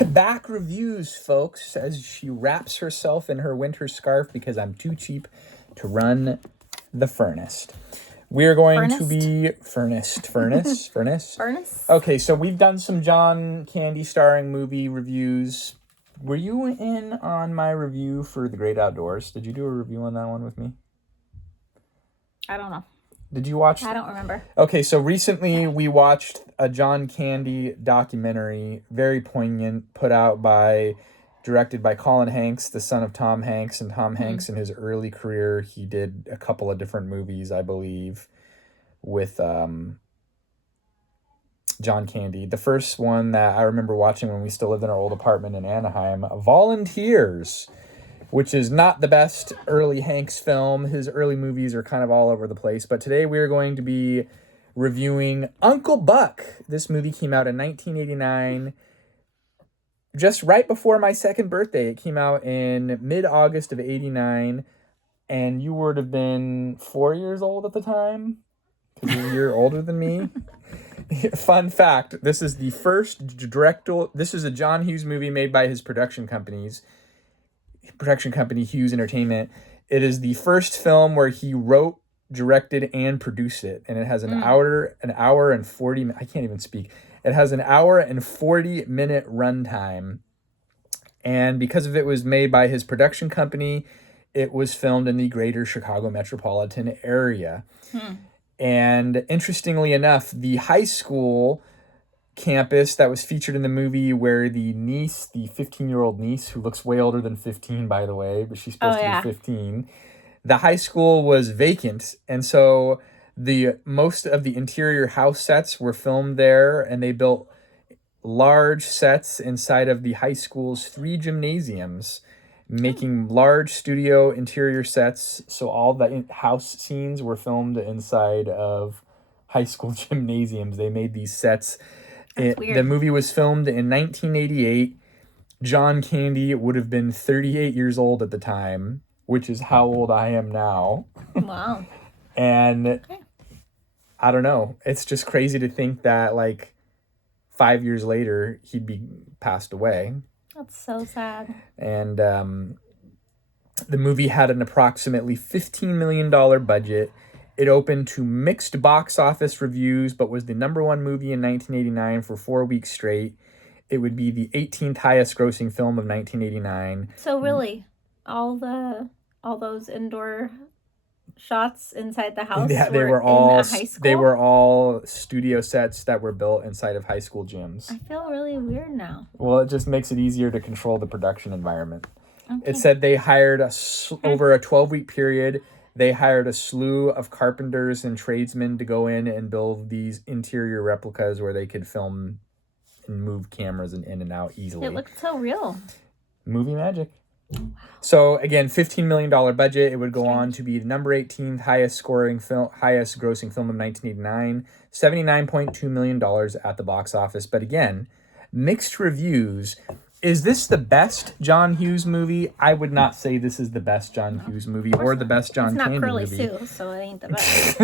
to back reviews, folks, as she wraps herself in her winter scarf because I'm too cheap to run the furnace. We're going to be furnace. Okay, so we've done some John Candy starring movie reviews. Were you in on my review for The Great Outdoors? Did you do a review on that one with me? I don't know. Did you watch? I don't remember. Okay, so recently we watched a John Candy documentary, very poignant, directed by Colin Hanks, the son of Tom Hanks. And Tom Hanks, in his early career, he did a couple of different movies, I believe, with John Candy. The first one that I remember watching when we still lived in our old apartment in Anaheim, Volunteers, which is not the best early Hanks film. His early movies are kind of all over the place. But today we are going to be reviewing Uncle Buck. This movie came out in 1989, just right before my second birthday. It came out in mid-August of 89, and you would have been 4 years old at the time, because you're a year older than me. Fun fact, this is the first this is a John Hughes movie made by his production company, Hughes Entertainment. It is the first film where he wrote, directed, and produced it, and it has an hour and 40. I can't even speak. It has an hour and 40-minute runtime, and because of it was made by his production company, it was filmed in the greater Chicago metropolitan area. And interestingly enough, the high school campus that was featured in the movie, where the 15-year-old niece, who looks way older than 15, by the way, but she's supposed to be 15, the high school was vacant. And so most of the interior house sets were filmed there, and they built large sets inside of the high school's 3 gymnasiums, making large studio interior sets. So all the house scenes were filmed inside of high school gymnasiums. They made these sets. The movie was filmed in 1988. John Candy would have been 38 years old at the time, which is how old I am now. Wow. And I don't know. It's just crazy to think that, like, 5 years later, he'd be passed away. That's so sad. And the movie had an approximately $15 million budget. It opened to mixed box office reviews, but was the number one movie in 1989 for 4 weeks straight. It would be the 18th highest grossing film of 1989. So really, all those indoor shots inside the house they were all in a high school? They were all studio sets that were built inside of high school gyms. I feel really weird now. Well, it just makes it easier to control the production environment. Okay. It said they hired over a 12-week period, they hired a slew of carpenters and tradesmen to go in and build these interior replicas where they could film and move cameras in and out easily. It looked so real. Movie magic. Wow. So again, $15 million budget. It would go on to be the number 18th highest grossing film of 1989, $79.2 million at the box office. But again, mixed reviews. Is this the best John Hughes movie? I would not say this is the best John Hughes movie or the best John Candy movie. It's not Curly Sue, so it ain't the best.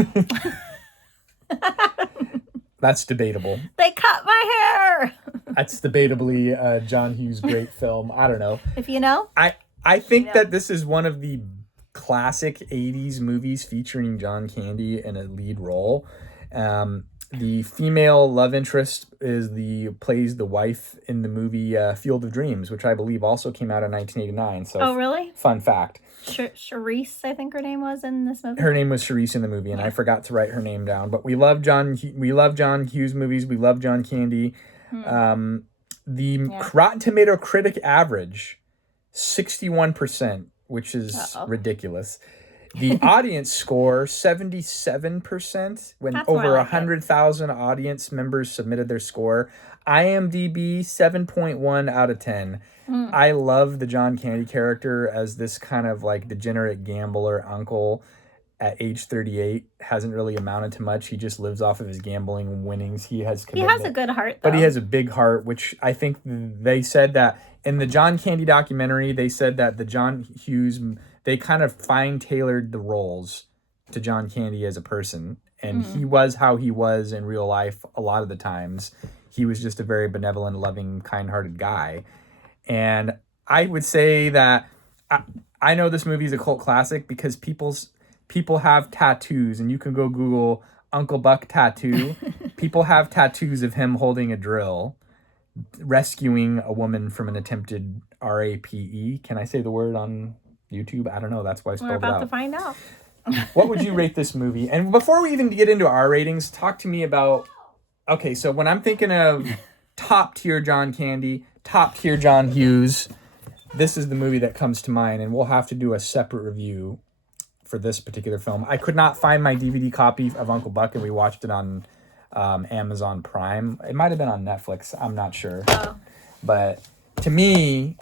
That's debatable. They cut my hair. That's debatably John Hughes' great film. I don't know. If you know. I think that this is one of the classic 80s movies featuring John Candy in a lead role. The female love interest plays the wife in the movie Field of Dreams, which I believe also came out in 1989. So, oh, really? Fun fact. Charisse, I think her name was in this movie. Her name was Charisse in the movie, and I forgot to write her name down. But we love John Hughes movies. We love John Candy. The Rotten Tomato critic average, 61%, which is ridiculous. The audience score, 77%, when That's over 100,000 audience members submitted their score. IMDb, 7.1 out of 10. I love the John Candy character as this kind of like degenerate gambler uncle at age 38. Hasn't really amounted to much. He just lives off of his gambling winnings. He has commitment. He has a good heart, though. But he has a big heart, which I think they said that in the John Candy documentary, they said that the John Hughes, they kind of fine-tailored the roles to John Candy as a person. And he was how he was in real life a lot of the times. he was just a very benevolent, loving, kind-hearted guy. And I would say that I know this movie is a cult classic because people have tattoos, and you can go Google Uncle Buck tattoo. People have tattoos of him holding a drill, rescuing a woman from an attempted rape. Can I say the word on YouTube? I don't know. That's why I We're spelled it about to out. find out. What would you rate this movie? And before we even get into our ratings, talk to me about. Okay, so when I'm thinking of top tier John Candy, top tier John Hughes, this is the movie that comes to mind, and we'll have to do a separate review for this particular film. I could not find my DVD copy of Uncle Buck, and we watched it on Amazon Prime. It might have been on Netflix. I'm not sure. Oh. But to me,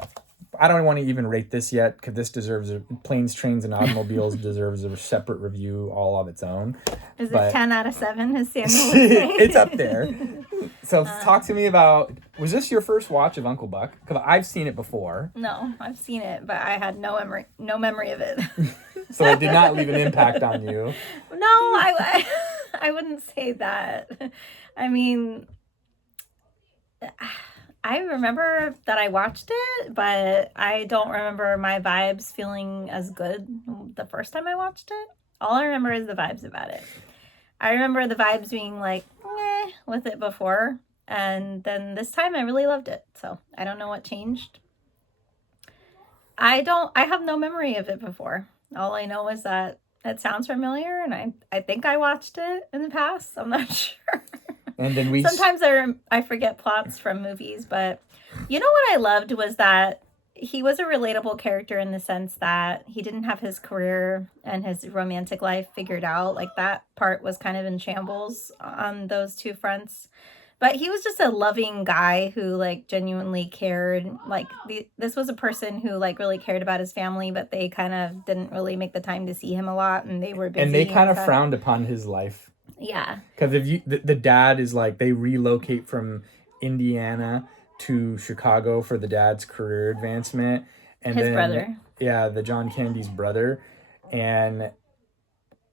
I don't want to even rate this yet because this deserves Planes, Trains, and Automobiles deserves a separate review all of its own. Is But it 10 out of 7, as Samuel would say? it's up there. So talk to me about, was this your first watch of Uncle Buck? Because I've seen it before. No, I've seen it, but I had no memory of it. So it did not leave an impact on you. No, I wouldn't say that. I mean, I remember that I watched it, but I don't remember my vibes feeling as good the first time I watched it. All I remember is the vibes about it. I remember the vibes being like, with it before. And then this time I really loved it. So I don't know what changed. I have no memory of it before. All I know is that it sounds familiar, and I think I watched it in the past. I'm not sure. And then sometimes I forget plots from movies, but you know what I loved was that he was a relatable character in the sense that he didn't have his career and his romantic life figured out. Like, that part was kind of in shambles on those two fronts. But he was just a loving guy who, like, genuinely cared. Like, this was a person who, like, really cared about his family, but they kind of didn't really make the time to see him a lot, and they were busy. And they kind of frowned upon his life. Yeah. Because if the dad is like, they relocate from Indiana to Chicago for the dad's career advancement. And his brother. Yeah, the John Candy's brother. And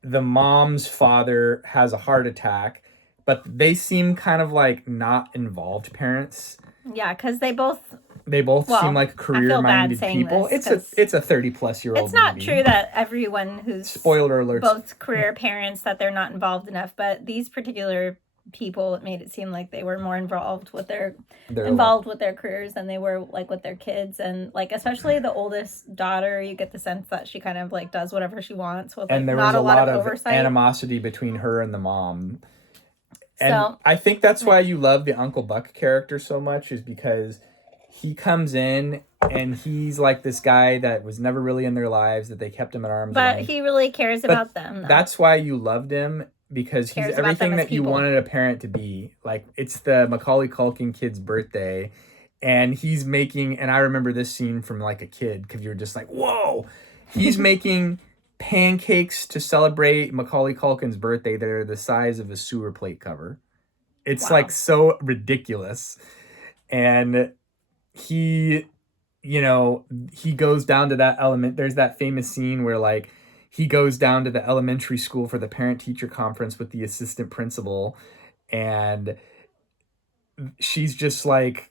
the mom's father has a heart attack. But they seem kind of like not involved parents. Yeah, because they both seem like career-minded people. It's a 30-plus-year-old It's not movie. True that everyone who's spoiler alert, both career parents, that they're not involved enough. But these particular people, it made it seem like they were more involved with their careers than they were like with their kids. And like, especially the oldest daughter, you get the sense that she kind of like does whatever she wants with, like, and there not was a lot of oversight. Animosity between her and the mom. And so, I think that's why you love the Uncle Buck character so much, is because he comes in and he's like this guy that was never really in their lives, that they kept him at arm's length. But he really cares about them, though. That's why you loved him, because he's everything that you wanted a parent to be. Like, it's the Macaulay Culkin kid's birthday, and he's making, and I remember this scene from like a kid, because you're just like, whoa! He's making pancakes to celebrate Macaulay Culkin's birthday that are the size of a sewer plate cover. It's like so ridiculous. And he goes down to that element. There's that famous scene where like he goes down to the elementary school for the parent-teacher conference with the assistant principal, and she's just like,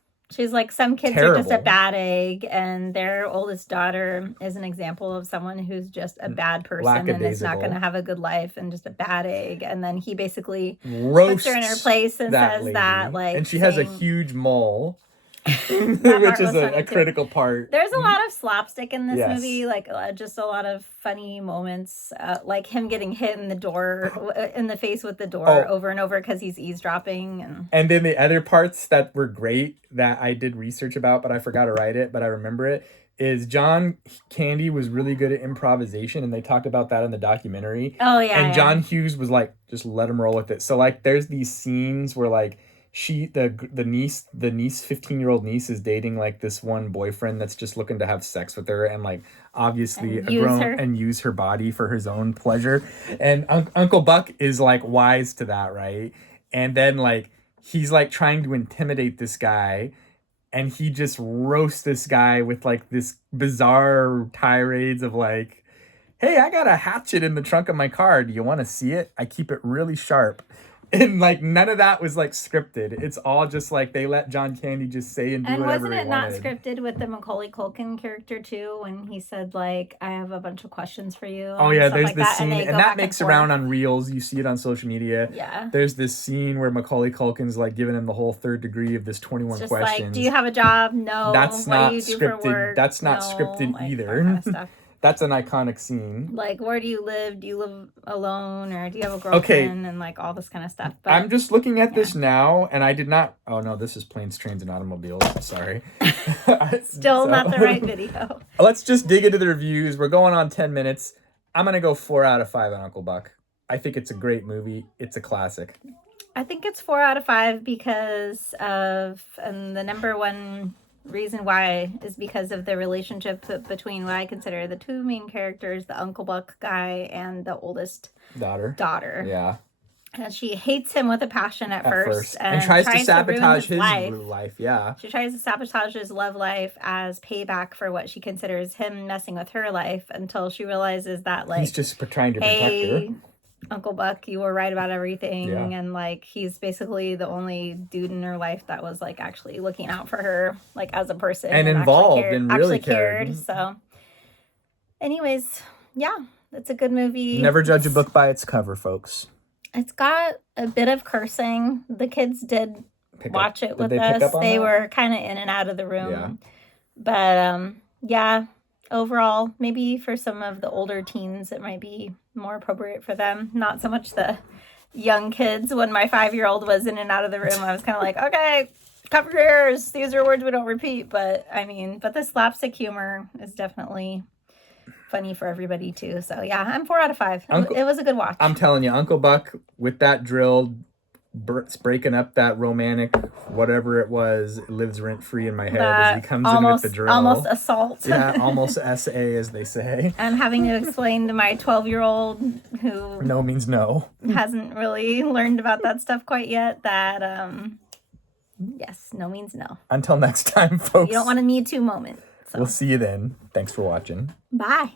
some kids terrible. Are just a bad egg, and their oldest daughter is an example of someone who's just a bad person and is not going to have a good life and just a bad egg. And then he basically puts her in her place and says lady. That, like, and she has a huge mole. Which is a critical part. There's a lot of slapstick in this movie, like just a lot of funny moments, like him getting hit in the face with the door over and over because he's eavesdropping. And then the other parts that were great that I did research about, but I forgot to write it, but I remember it, is John Candy was really good at improvisation, and they talked about that in the documentary. Oh yeah. And John Hughes was like, just let him roll with it. So like, there's these scenes where like, the niece 15-year-old niece is dating like this one boyfriend that's just looking to have sex with her, and like obviously use her body for his own pleasure. And Uncle Buck is like wise to that, right? And then like he's like trying to intimidate this guy, and he just roasts this guy with like this bizarre tirades of like, hey, I got a hatchet in the trunk of my car. Do you want to see it? I keep it really sharp. And like none of that was like scripted. It's all just like they let John Candy just say and do And whatever wasn't he it not wanted. scripted with the Macaulay Culkin character too, when he said like, "I have a bunch of questions for you"? Oh and yeah, stuff there's like this that, scene, they and go that back makes and around forth. on Reels. You see it on social media. Yeah. There's this scene where Macaulay Culkin's like giving him the whole third degree of this It's 21 just questions. like, do you have a job? No. That's What not do you do for scripted. work? That's not No. scripted Like, either. that kind of stuff. That's an iconic scene. Like, where do you live? Do you live alone, or do you have a girlfriend? And like all this kind of stuff. But I'm just looking at this now, and I did not. Oh no, this is Planes, Trains, and Automobiles. Sorry. Still not the right video. Let's just dig into the reviews. We're going on 10 minutes. I'm gonna go 4 out of 5 on Uncle Buck. I think it's a great movie. It's a classic. I think it's 4 out of 5 because of, and the number one reason why is because of the relationship between what I consider the two main characters, the Uncle Buck guy and the oldest daughter. Yeah. And she hates him with a passion at first. And tries to sabotage his life. Yeah. She tries to sabotage his love life as payback for what she considers him messing with her life, until she realizes that, like, he's just trying to protect her. Uncle Buck, you were right about everything. Yeah. And like, he's basically the only dude in her life that was like actually looking out for her, like as a person, and involved and really cared. So anyways, yeah, it's a good movie. Never judge a book by its cover, folks. It's got a bit of cursing. The kids did watch it with us. They were kind of in and out of the room. Yeah. But yeah, overall, maybe for some of the older teens, it might be more appropriate for them. Not so much the young kids. When my 5-year-old was in and out of the room, I was kind of like, okay, cover your ears. These are words we don't repeat. But I mean, but the slapstick humor is definitely funny for everybody too. So yeah, I'm 4 out of 5. It was a good watch. I'm telling you, Uncle Buck with that drill, breaking up that romantic whatever it was, it lives rent free in my head as he comes in with the drill. Almost assault. Yeah, almost SA as they say. I'm having to explain to my 12-year-old who no means no, hasn't really learned about that stuff quite yet, that yes, no means no. Until next time, folks. You don't want a Me Too moment. So. We'll see you then. Thanks for watching. Bye.